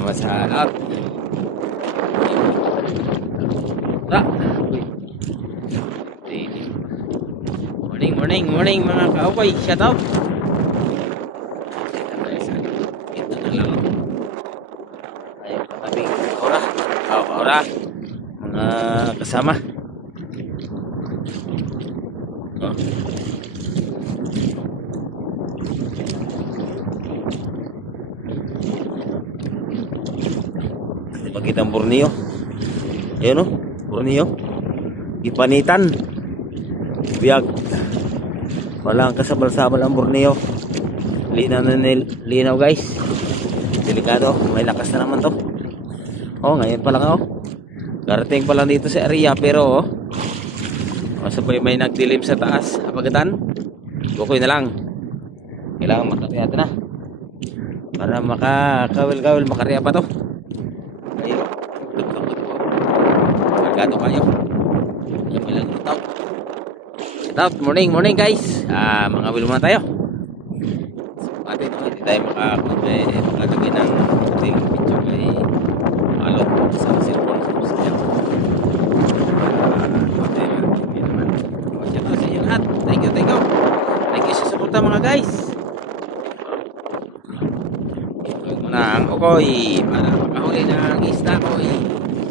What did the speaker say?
naman sa lahat. Tara. Morning, morning, morning mga kaaway. Shout out. Ito na lang. Ayun, katabing ora. Ora. Mga kasama. Oh. Ipakita ang Borneo. Ayun o, Borneo. Ipanitan. Biyag. Walang kasabal-sabal ang Borneo. Linaw na linaw guys. Delikado. May lakas na naman to. Oh, ngayon pa lang oh. Darating pa lang dito sa area pero oh. Masabay may nagdilim sa taas. Apagatan. Bukoy na lang. Kailangan makakayat na. Para makakawil-kawil makarya pa to. Ayun. Kargado kayo. Yung ilang itaw. Shout out. Morning, morning guys. Mga wil muna tayo. Pati no, hindi tayo makalagay ng ating video kay alot sa cellphone. Shout out sa inyo lahat. Thank you, thank you. Thank you sa suporta mga guys. Ito muna ang ukoy para makahuli ng isda ko.